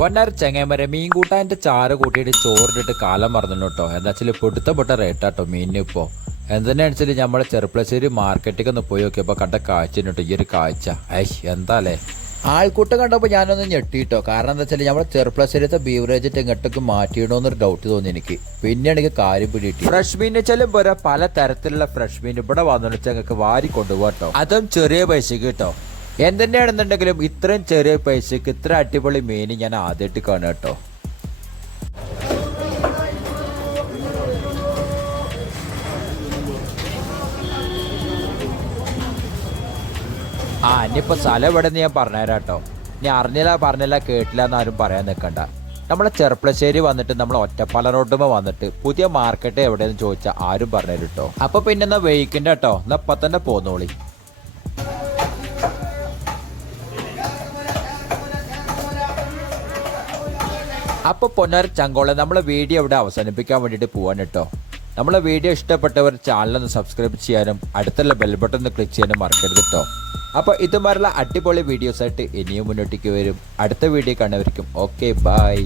പൊന്നാർ ചെങ്ങമര മീൻ കൂട്ടാന്റെ ചാറ് കൂട്ടിയിട്ട് ചോറിട്ടിട്ട് കാലം മറന്നു കേട്ടോ. എന്താ വെച്ചാൽ പൊടുത്തപ്പെട്ട റേറ്റാട്ടോ മീനിന് ഇപ്പോൾ എന്തിനാണെന്ന് വെച്ചാൽ നമ്മളെ ചെറുപ്പളശ്ശേരി മാർക്കറ്റിലേക്ക് ഒന്ന് പോയി നോക്കിയപ്പോൾ കണ്ട കാഴ്ച കേട്ടോ ഈ ഒരു കാഴ്ച. ഐ എന്താലേ? ആൾക്കൂട്ടം കണ്ടപ്പോൾ ഞാനൊന്ന് ഞെട്ടിട്ടോ. കാരണം എന്താ വെച്ചാൽ നമ്മളെ ചെറുപ്പളശ്ശേരിത്തെ ബീവറേജ് ഇങ്ങോട്ടേക്ക് മാറ്റിയിടോന്നൊരു ഡൗട്ട് തോന്നി എനിക്ക്. പിന്നെ എനിക്ക് കാര്യം പിടിയിട്ട് ഫ്രഷ് മീൻ വെച്ചാലും പോരാ. പല തരത്തിലുള്ള ഫ്രഷ് മീൻ ഇവിടെ വന്നു വെച്ചാൽ ഞങ്ങൾക്ക് വാരി കൊണ്ടുപോകട്ടോ അതും ചെറിയ പൈസക്ക് കേട്ടോ. എന്തെന്നെയാണെന്നുണ്ടെങ്കിലും ഇത്രയും ചെറിയ പൈസക്ക് ഇത്ര അടിപൊളി മീൻ ഞാൻ ആദ്യമായിട്ട് കാണുക കേട്ടോ. ആ ഇനിയിപ്പോ സ്ഥലം എവിടെ ഞാൻ പറഞ്ഞുതരാം കേട്ടോ. ഇനി അറിഞ്ഞില്ല പറഞ്ഞില്ല കേട്ടില്ല എന്ന് ആരും പറയാൻ നിൽക്കണ്ട. നമ്മളെ ചെറുപ്പശ്ശേരി വന്നിട്ട് നമ്മൾ ഒറ്റപ്പാല റോഡുമ്പോൾ വന്നിട്ട് പുതിയ മാർക്കറ്റ് എവിടെയെന്ന് ചോദിച്ചാൽ ആരും പറഞ്ഞുതരും കേട്ടോ. അപ്പൊ പിന്നെ എന്നാ വെയിക്കണ്ട കേട്ടോ. എന്നാ ഇപ്പൊ തന്നെ പോന്നോളി. അപ്പൊ പൊന്നാർ ചങ്കോളെ നമ്മളെ വീഡിയോ ഇവിടെ അവസാനിപ്പിക്കാൻ വേണ്ടിട്ട് പോവാൻ കേട്ടോ നമ്മളെ വീഡിയോ ഇഷ്ടപ്പെട്ടവർ ചാനലൊന്ന് സബ്സ്ക്രൈബ് ചെയ്യാനും അടുത്തുള്ള ബെൽ ബട്ടൺ ഒന്ന് ക്ലിക്ക് ചെയ്യാനും മറക്കരുത് കേട്ടോ അപ്പോൾ ഇതുമാരുള്ള അടിപൊളി വീഡിയോസ് ആയിട്ട് ഇനിയും മുന്നോട്ടേക്ക് വരും. അടുത്ത വീഡിയോ കാണുന്നവർക്കും ഓക്കെ ബൈ